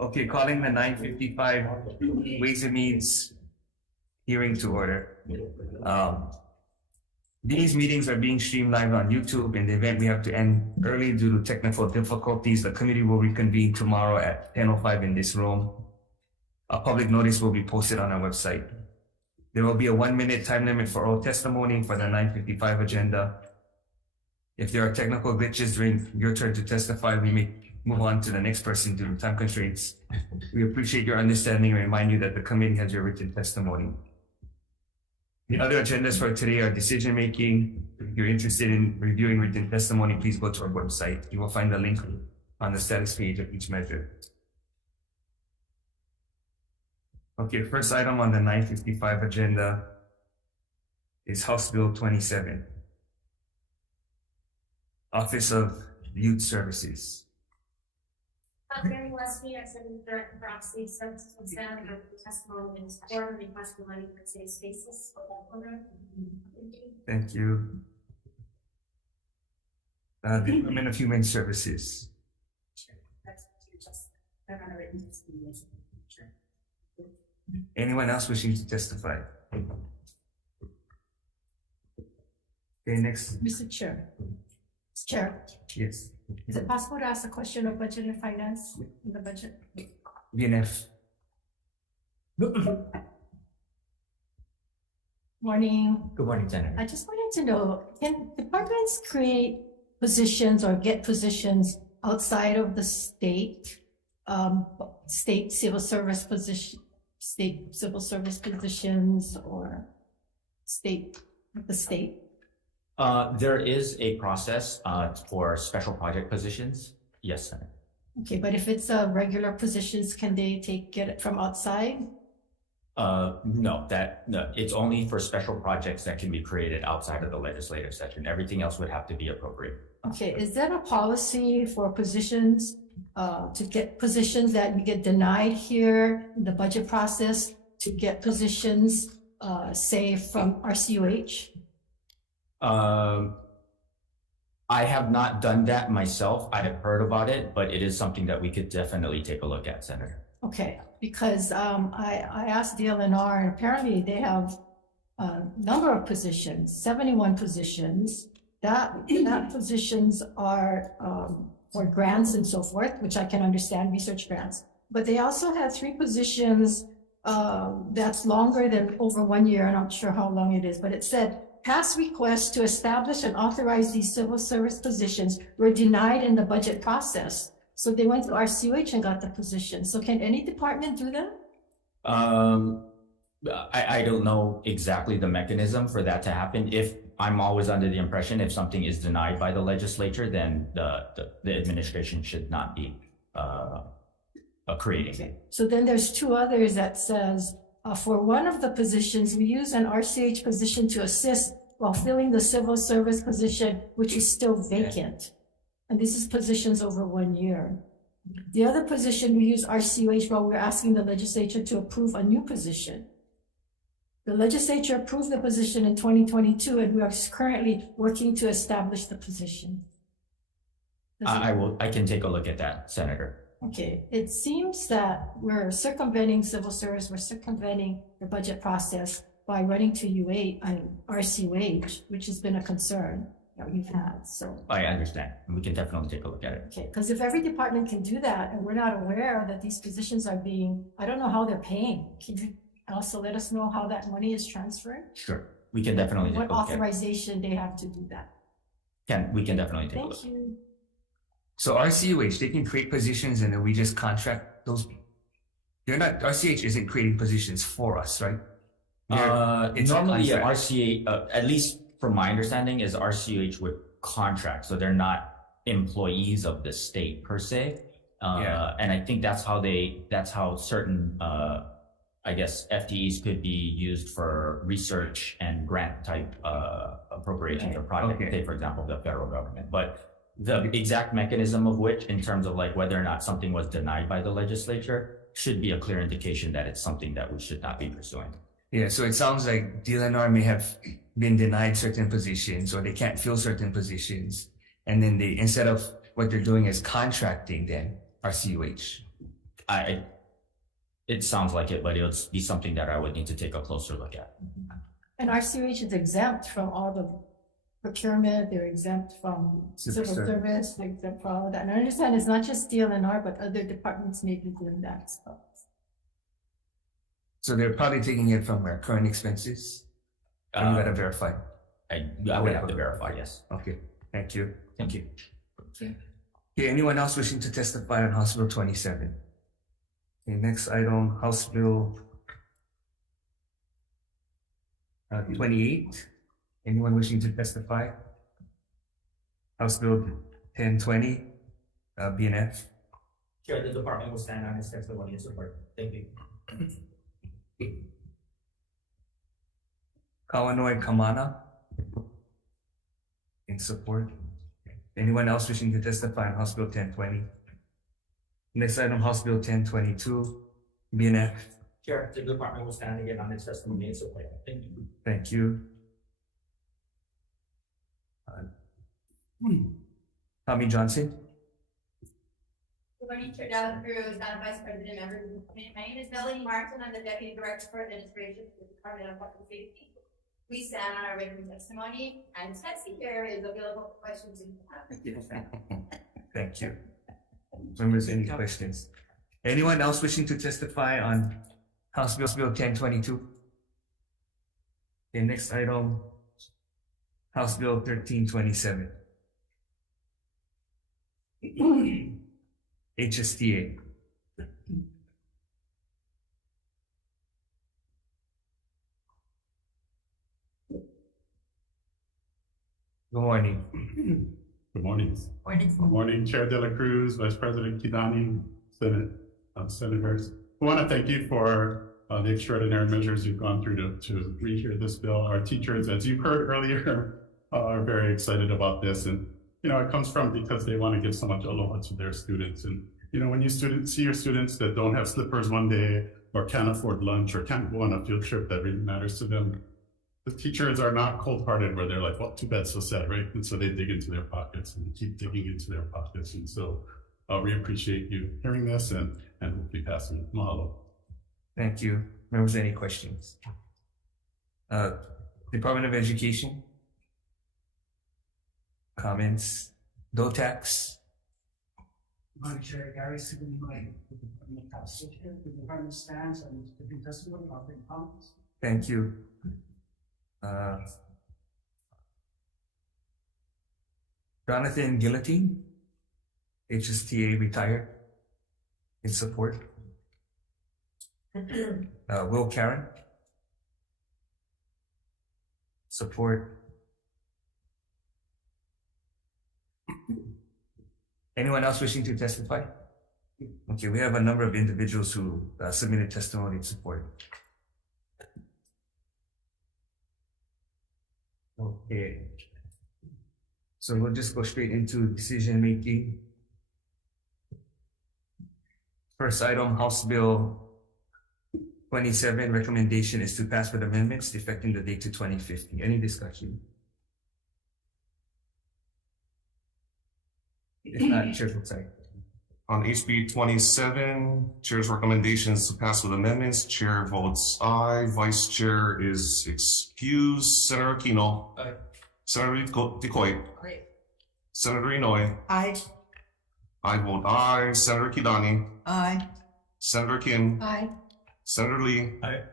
Okay, calling the 9:55 Ways and Means hearing to order. These meetings are being streamed live on YouTube. In the event we have to end early due to technical difficulties, the committee will reconvene tomorrow at 10:05 in this room. A public notice will be posted on our website. There will be a 1-minute time limit for all testimony for the 9:55 agenda. If there are technical glitches during your turn to testify, we may move on to the next person due to time constraints. We appreciate your understanding and remind you that the committee has your written testimony. The other agendas for today are decision making. If you're interested in reviewing written testimony, please go to our website. You will find the link on the status page of each measure. Okay, first item on the 9:55 agenda is House Bill 27. Office of Youth Services. Hearing Westby, I said the proxy services consent and the testimony in support request for money for safe spaces. Thank you. Department of Human Services. Anyone else wishing to testify? Okay, next. Mr. Chair. Mr. Chair, Yes. is it possible to ask a question of budget and finance in the budget? BNF. Morning. Good morning, Senator. I just wanted to know, can departments create positions or get positions outside of the state, state civil service position, state civil service positions or the state? There is a process for special project positions. Yes, Senator. Okay, but if it's regular positions, can they get it from outside? No, it's only for special projects that can be created outside of the legislative session. Everything else would have to be appropriate. Okay, is there a policy for positions, to get positions that you get denied here in the budget process to get positions, say from RCUH? I have not done that myself. I have heard about it, but it is something that we could definitely take a look at, Senator. Okay, because I asked DLNR and apparently they have a number of positions, 71 positions. That positions are for grants and so forth, which I can understand, research grants. But they also have 3 positions that's longer than over 1 year. I'm not sure how long it is, but it said past requests to establish and authorize these civil service positions were denied in the budget process. So they went to RCUH and got the position. So can any department do that? I don't know exactly the mechanism for that to happen. If I'm always under the impression if something is denied by the legislature, then the administration should not be creating. Okay. So then there's 2 others that says, for one of the positions, we use an RCH position to assist while filling the civil service position, which is still vacant. And this is positions over 1 year. The other position, we use RCUH while we're asking the legislature to approve a new position. The legislature approved the position in 2022, and we are currently working to establish the position. I can take a look at that, Senator. Okay, it seems that we're circumventing civil service, we're circumventing the budget process by running to UA and RCUH, which has been a concern that we've had, so. I understand. We can definitely take a look at it. Okay, because if every department can do that and we're not aware that these positions are being, I don't know how they're paying. Can you also let us know how that money is transferred? Sure, we can definitely take a What look at it. authorization they have to do that? We can definitely take a look. Thank you. So RCUH, they can create positions and then we just contract those. RCH isn't creating positions for us, right? It's normally a RCA, at least from my understanding, is RCUH with contract, so they're not employees of the state per se. And I think that's how certain, I guess, FTEs could be used for research and grant type appropriations or project, say, for example, the federal government. But the exact mechanism of which, in terms of like whether or not something was denied by the legislature, should be a clear indication that it's something that we should not be pursuing. Yeah, so it sounds like DLNR may have been denied certain positions or they can't fill certain positions. And then instead of what they're doing is contracting then RCUH. It sounds like it, but it'll be something that I would need to take a closer look at. And RCOH is exempt from all the procurement, they're exempt from civil service, they're exempt from all of that. And I understand it's not just DLNR, but other departments may be doing that stuff. So they're probably taking it from our current expenses. And you gotta verify. I would have to verify, yes. Okay, thank you. Thank you. Okay, anyone else wishing to testify on House Bill 27? Okay, next item, House Bill 28. Anyone wishing to testify? House Bill 1020, BNF. Chair, the department will stand on its testimony in support. Thank you. Kawanoi Kamana, in support. Anyone else wishing to testify on House Bill 1020? Next item, House Bill 1022, BNF. Chair, the department will stand again on its testimony in support. Thank you. Thank you. Tommy Johnson. Good morning, Chair Dela Cruz, Madam Vice President, members of the committee. My name is Melanie Martin. I'm the Deputy Director for Administration for the Department of Public Safety. We stand on our written testimony, and Tessie here is available for questions if you have. Thank you. Members, any questions? Anyone else wishing to testify on House Bill 1022? Okay, next item, House Bill 1327. HSTA. Good morning. Good morning. Good morning, Chair De La Cruz, Vice President Kidani, Senate, Senators. I want to thank you for the extraordinary measures you've gone through to rehear this bill. Our teachers, as you heard earlier, are very excited about this. And, you know, it comes from because they want to give so much aloha to their students. And, you know, when you see your students that don't have slippers one day or can't afford lunch or can't go on a field trip that really matters to them, the teachers are not cold-hearted where they're like, well, too bad, so sad, right? And so they dig into their pockets and keep digging into their pockets. And so we appreciate you hearing this and we'll be passing it. Mahalo. Thank you. Members, any questions? Department of Education? Comments? DOTAX? Madam Chair, Gary Sigamoi, the Department of Taxation, the department stands on the testimony of the comments. Thank you. Jonathan Guillotine, HSTA retired, in support. Will Karen, support. Anyone else wishing to testify? Okay, we have a number of individuals who submitted testimony in support. Okay. So we'll just go straight into decision making. First item, House Bill 27, recommendation is to pass with amendments effecting the date to 2050. Any discussion? If not, Chair will say. On HB 27, Chair's recommendation is to pass with amendments. Chair votes aye. Vice Chair is excused. Senator Aquino. Aye. Senator Decoy. Aye. Senator Inouye. Aye. I vote aye. Senator Kidani. Aye. Senator Kim. Aye. Senator Lee. Aye.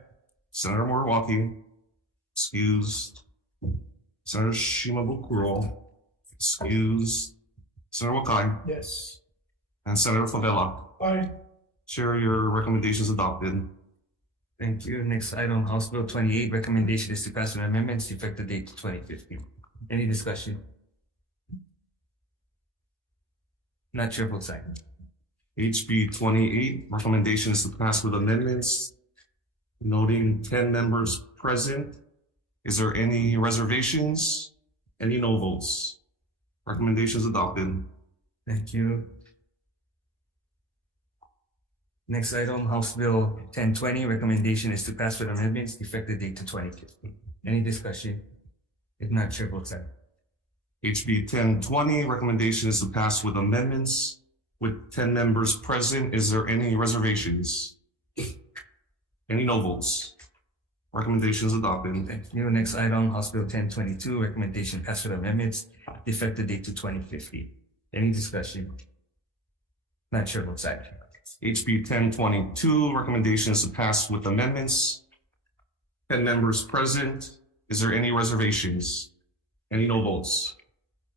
Senator Moriwaki. Excused. Senator Shimabukuro. Excused. Senator Wakai. Yes. And Senator Favela. Aye. Chair, your recommendation is adopted. Thank you. Next item, House Bill 28, recommendation is to pass with amendments effective date to 2050. Any discussion? Not Chair will say. HB 28, recommendation is to pass with amendments, noting 10 members present. Is there any reservations? Any no votes? Recommendation is adopted. Thank you. Next item, House Bill 1020, recommendation is to pass with amendments effective date to 2050. Any discussion? If not, Chair will say. HB 1020, recommendation is to pass with amendments, with 10 members present. Is there any reservations? Any no votes? Recommendations adopted. Thank you. Next item, House Bill 1022, recommendation passed with amendments, effective date to 2050. Any discussion? Madam Chair votes aye. HB 1022, recommendations to pass with amendments. 10 members present. Is there any reservations? Any no votes?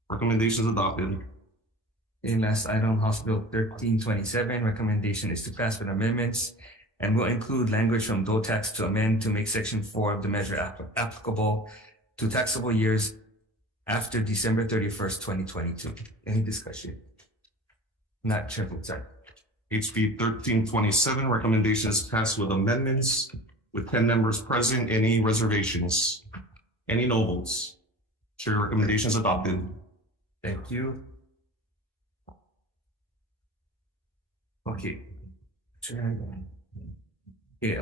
Recommendations adopted. Okay, last item, House Bill 1327, recommendation is to pass with amendments and will include language from DOE tax to amend to make section 4 of the measure applicable to taxable years after December 31st, 2022. Any discussion? Not Chair votes aye. HB 1327, recommendations passed with amendments. With 10 members present, any reservations? Any no votes? Chair recommendations adopted. Thank you. Okay. Chair. Okay,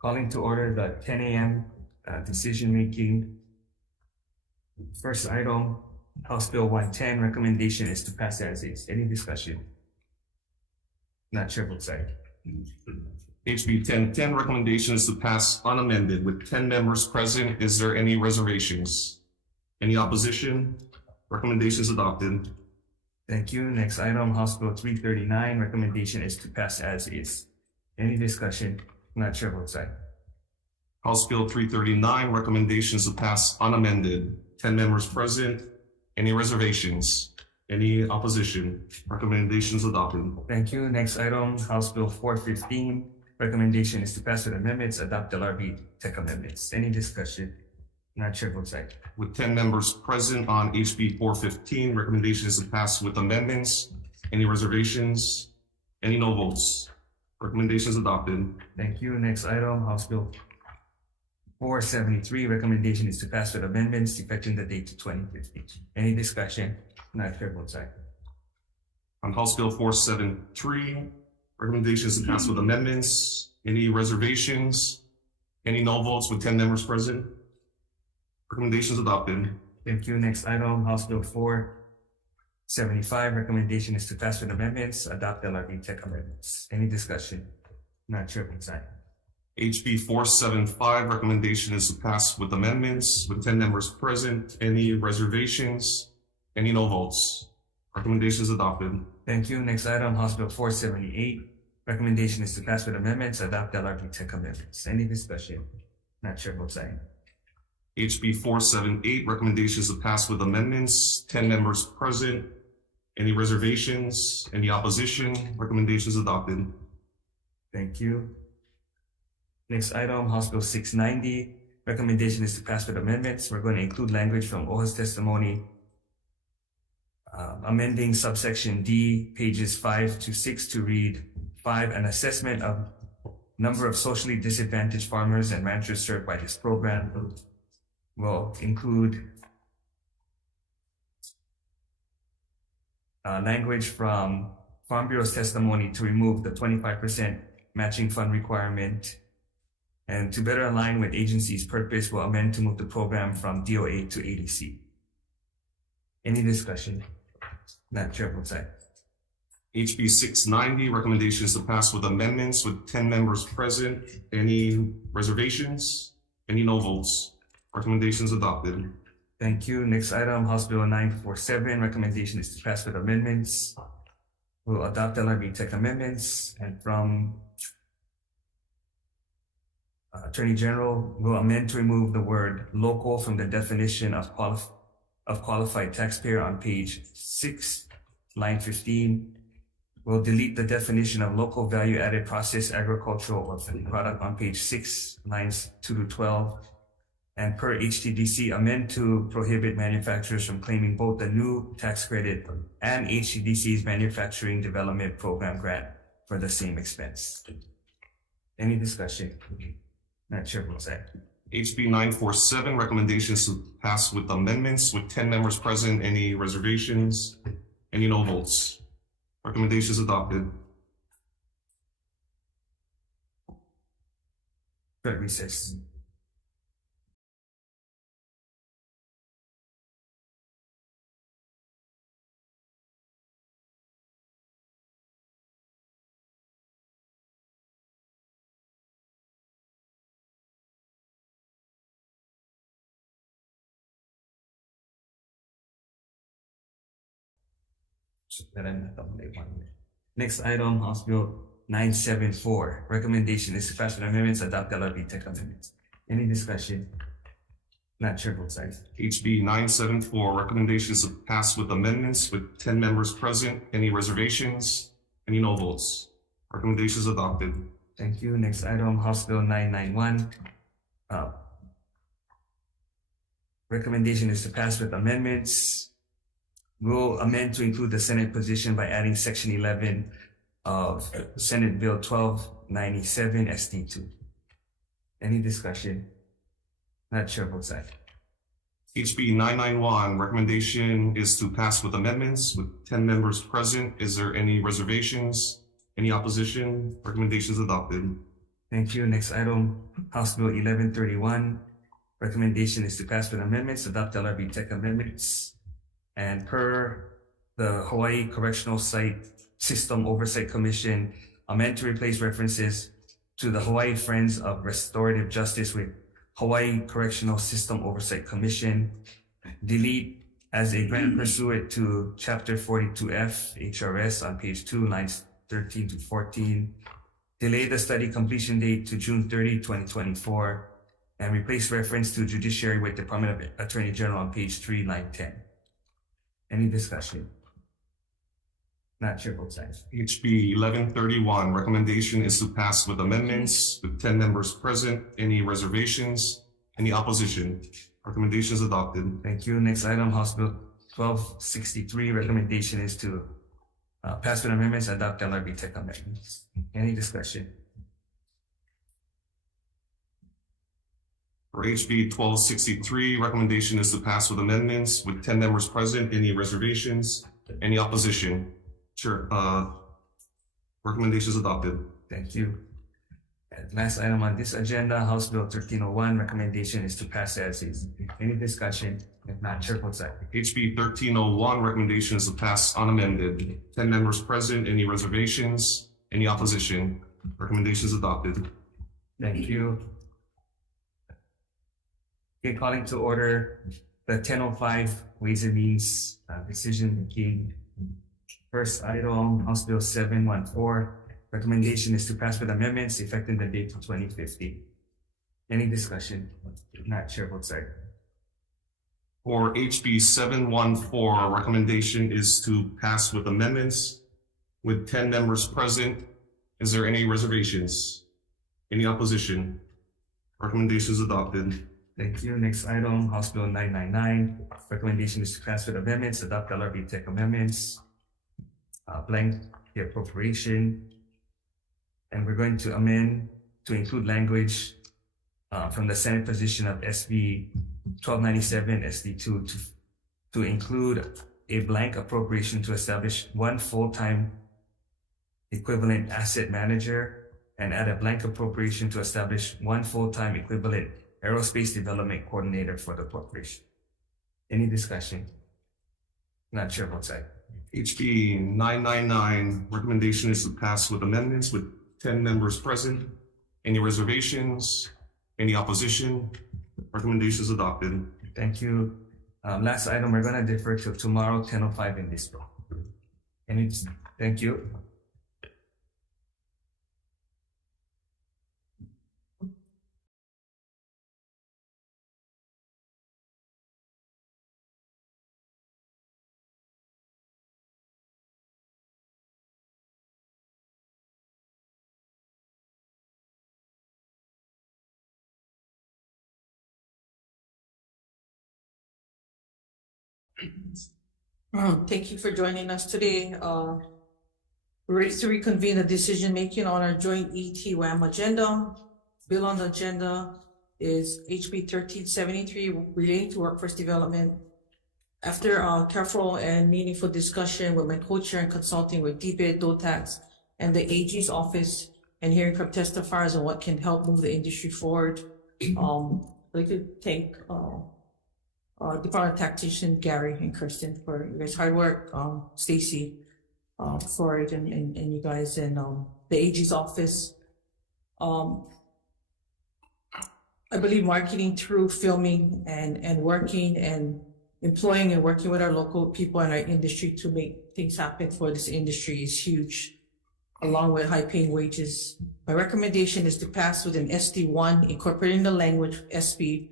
calling to order the 10 a.m. Decision making. First item, House Bill 110, recommendation is to pass as is. Any discussion? Not Chair votes aye. HB 1010, recommendation is to pass unamended. With 10 members present, is there any reservations? Any opposition? Recommendations adopted. Thank you. Next item, House Bill 339, recommendation is to pass as is. Any discussion? Not Chair votes aye. House Bill 339, recommendations to pass unamended. 10 members present. Any reservations? Any opposition? Recommendations adopted. Thank you. Next item, House Bill 415, recommendation is to pass with amendments, adopt LRB tech amendments. Any discussion? Not Chair votes aye. With 10 members present on HB 415, recommendation is to pass with amendments. Any reservations? Any no votes? Recommendations adopted. Thank you. Next item, House Bill 473, recommendation is to pass with amendments, effecting the date to 2050. Any discussion? Not Chair votes aye. On House Bill 473, recommendations to pass with amendments. Any reservations? Any no votes with 10 members present? Recommendations adopted. Thank you. Next item, House Bill 475, recommendation is to pass with amendments, adopt LRB tech amendments. Any discussion? Not Chair votes aye. HB 475, recommendation is to pass with amendments. With 10 members present, any reservations? Any no votes? Recommendations adopted. Thank you. Next item, House Bill 478, recommendation is to pass with amendments, adopt LRB tech amendments. Any discussion? Not Chair votes aye. HB 478, recommendations to pass with amendments. 10 members present. Any reservations? Any opposition? Recommendations adopted. Thank you. Next item, House Bill 690, recommendation is to pass with amendments. We're going to include language from OHA's testimony, amending subsection D, pages 5 to 6 to read 5, an assessment of number of socially disadvantaged farmers and ranchers served by this program will include language from Farm Bureau's testimony to remove the 25% matching fund requirement, and to better align with agency's purpose, will amend to move the program from DOA to ADC. Any discussion? Madam Chair votes aye. HB 690, recommendations to pass with amendments. With 10 members present, any reservations? Any no votes? Recommendations adopted. Thank you. Next item, House Bill 947, recommendation is to pass with amendments. We'll adopt LRB tech amendments, and from Attorney General will amend to remove the word local from the definition of qualified taxpayer on page 6, line 15. We'll delete the definition of local value added processed agricultural or product on page 6, lines 2 to 12. And per HTDC, amend to prohibit manufacturers from claiming both the new tax credit and HTDC's manufacturing development program grant for the same expense. Any discussion? Madam Chair votes aye. HB 947, recommendations to pass with amendments. With 10 members present, any reservations? Any no votes? Recommendations adopted. Good recess. Next item, House Bill 974. Recommendation is to pass with amendments, adopt LRB tech amendments. Any discussion? Not sure both sides. HB 974, recommendations to pass with amendments with 10 members present. Any reservations? Any no votes? Recommendations adopted. Thank you. Next item, House Bill 991. Recommendation is to pass with amendments. We'll amend to include the Senate position by adding Section 11 of Senate Bill 1297 SD2. Any discussion? Not sure both sides. HB 991, recommendation is to pass with amendments with 10 members present. Is there any reservations? Any opposition? Recommendations adopted. Thank you. Next item, House Bill 1131. Recommendation is to pass with amendments, adopt LRB tech amendments. And per the Hawaii Correctional Site System Oversight Commission, amend to replace references to the Hawaii Friends of Restorative Justice with Hawaii Correctional System Oversight Commission. Delete as a grant pursuant to Chapter 42F HRS on page 2, lines 13 to 14. Delay the study completion date to June 30, 2024, and replace reference to Judiciary with Department of Attorney General on page 3, line 10. Any discussion? Not sure both sides. HB 1131, recommendation is to pass with amendments with 10 members present. Any reservations? Any opposition? Recommendations adopted. Thank you. Next item, House Bill 1263. Recommendation is to pass with amendments, adopt LRB tech amendments. Any discussion? For HB 1263, recommendation is to pass with amendments with 10 members present. Any reservations? Any opposition? Sure. Recommendations adopted. Thank you. And last item on this agenda, House Bill 1301. Recommendation is to pass as is. Any discussion? If not, Chair votes aye. HB 1301, recommendation is to pass unamended. 10 members present. Any reservations? Any opposition? Recommendations adopted. Thank you. Okay, calling to order the 1005 Ways and Means decision making. First item, House Bill 714. Recommendation is to pass with amendments effective the date to 2050. Any discussion? If not, Chair votes aye. For HB 714, recommendation is to pass with amendments with 10 members present. Is there any reservations? Any opposition? Recommendations adopted. Thank you. Next item, House Bill 999. Recommendation is to pass with amendments, adopt LRB tech amendments, blank the appropriation. And we're going to amend to include language from the Senate position of SB 1297 SD2 to include a blank appropriation to establish one full-time equivalent asset manager and add a blank appropriation to establish one full-time equivalent aerospace development coordinator for the corporation. Any discussion? Not Chair votes aye. HB 999, recommendation is to pass with amendments with 10 members present. Any reservations? Any opposition? Recommendations adopted. Thank you. Last item, we're going to defer till tomorrow, 10:05 in this room. Thank you. Thank you for joining us today. We're ready to reconvene the decision making on our joint EET-WAM agenda. Bill on the agenda is HB 1373 relating to workforce development. After careful and meaningful discussion with my co-chair and consulting with DBID, DOTAX, and the AG's office, and hearing from testifiers on what can help move the industry forward, I'd like to thank Department of Taxation, Gary and Kirsten for your guys' hard work, Stacy for it, and you guys, and the AG's office. I believe marketing through filming and working and employing and working with our local people and our industry to make things happen for this industry is huge, along with high-paying wages. My recommendation is to pass with an SD1, incorporating the language of SB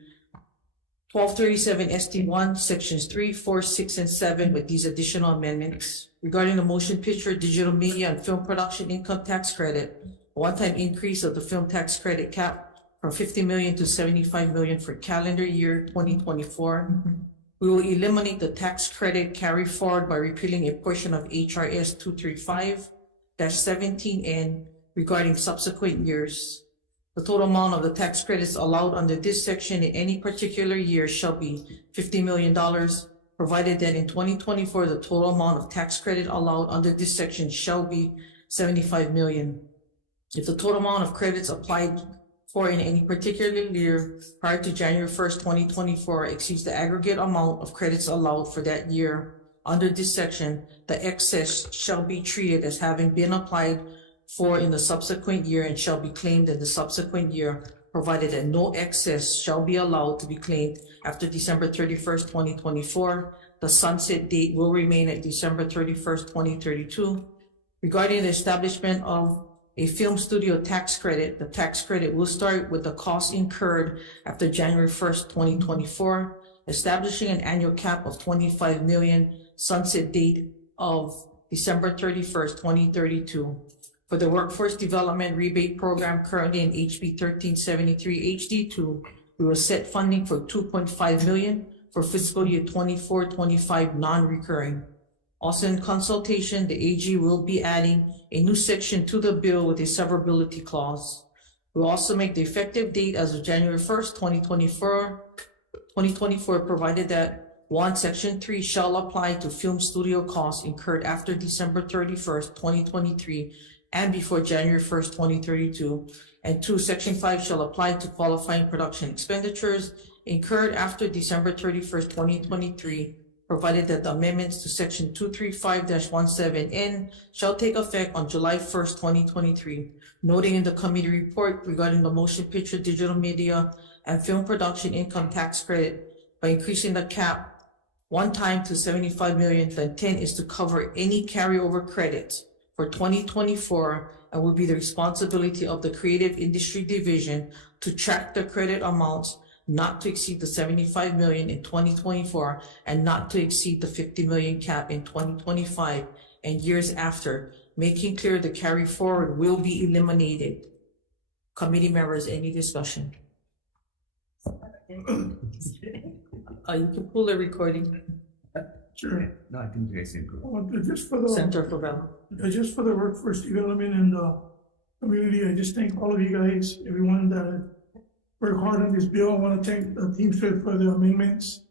1237 SD1, sections 3, 4, 6, and 7 with these additional amendments. Regarding the motion picture, digital media, and film production income tax credit, a one-time increase of the film tax credit cap from 50 million to 75 million for calendar year 2024. We will eliminate the tax credit carry forward by repealing a portion of HRS 235-17N regarding subsequent years. The total amount of the tax credits allowed under this section in any particular year shall be $50 million, provided that in 2024, the total amount of tax credit allowed under this section shall be 75 million. If the total amount of credits applied for in any particular year prior to January 1st, 2024 exceeds the aggregate amount of credits allowed for that year under this section, the excess shall be treated as having been applied for in the subsequent year and shall be claimed in the subsequent year, provided that no excess shall be allowed to be claimed after December 31st, 2024. The sunset date will remain at December 31st, 2032. Regarding the establishment of a film studio tax credit, the tax credit will start with the costs incurred after January 1st, 2024, establishing an annual cap of 25 million, sunset date of December 31st, 2032. For the Workforce Development Rebate Program currently in HB 1373 HD2, we will set funding for 2.5 million for fiscal year 24-25 non-recurring. Also in consultation, the AG will be adding a new section to the bill with a severability clause. We'll also make the effective date as of January 1st, 2024, provided that 1, Section 3 shall apply to film studio costs incurred after December 31st, 2023 and before January 1st, 2032. And 2, Section 5 shall apply to qualifying production expenditures incurred after December 31st, 2023, provided that the amendments to Section 235-17N shall take effect on July 1st, 2023, noting in the committee report regarding the motion picture, digital media, and film production income tax credit by increasing the cap one time to 75 million. The intent is to cover any carryover credits for 2024 and will be the responsibility of the Creative Industry Division to track the credit amounts not to exceed the 75 million in 2024 and not to exceed the 50 million cap in 2025 and years after, making clear the carry forward will be eliminated. Committee members, any discussion? You can pull the recording. Sure. No, I think you guys did good. Just for the Center for Bella. just for the workforce development and the community, I just thank all of you guys, everyone that worked hard on this bill. I want to thank the Teamsters for the amendments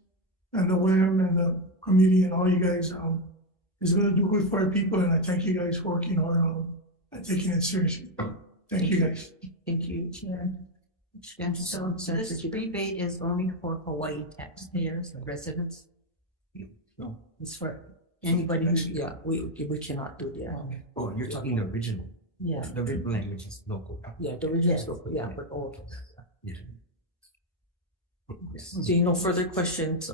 and the WAM and the committee and all you guys. It's going to do good for our people, and I thank you guys for working hard on and taking it seriously. Thank you guys. Thank you. And so this rebate is only for Hawaii taxpayers, residents? No. It's for anybody who, Yeah, we cannot do that. Oh, you're talking the original. yeah. The original language is local. Yeah, the original scope, yeah, but all. Yeah. Seeing no further questions,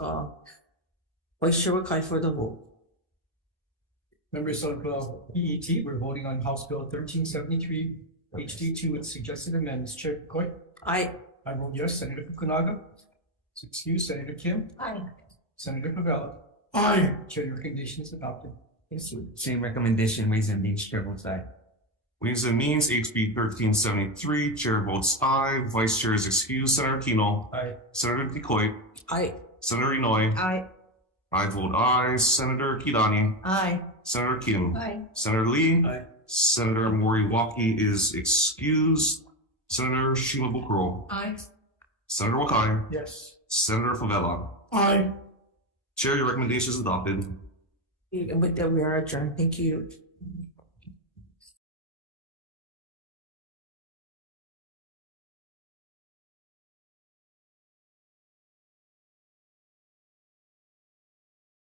Vice Chair Wakai for the vote. Members of EET, we're voting on House Bill 1373 HD2 with suggested amendments. Chair Koi? I vote yes. Senator Fukunaga? Excuse. Senator Kim? Aye. Senator Pavella? Aye. Chair, the recommendation is adopted. Yes, sir. Same recommendation, Ways and Means, Chair votes aye. Ways and Means, HB 1373, Chair votes aye. Vice Chair is excused. Senator Kino. Aye. Senator Kikoi. Aye. Senator Inouye. Aye. I vote aye. Senator Kidani. Aye. Senator Kim. Aye. Senator Lee. Aye. Senator Moriwaki is excused. Senator Shimabukuro. Aye. Senator Wakai. Yes. Senator Favela. Aye. Chair, your recommendation is adopted. And with that, we are adjourned. Thank you.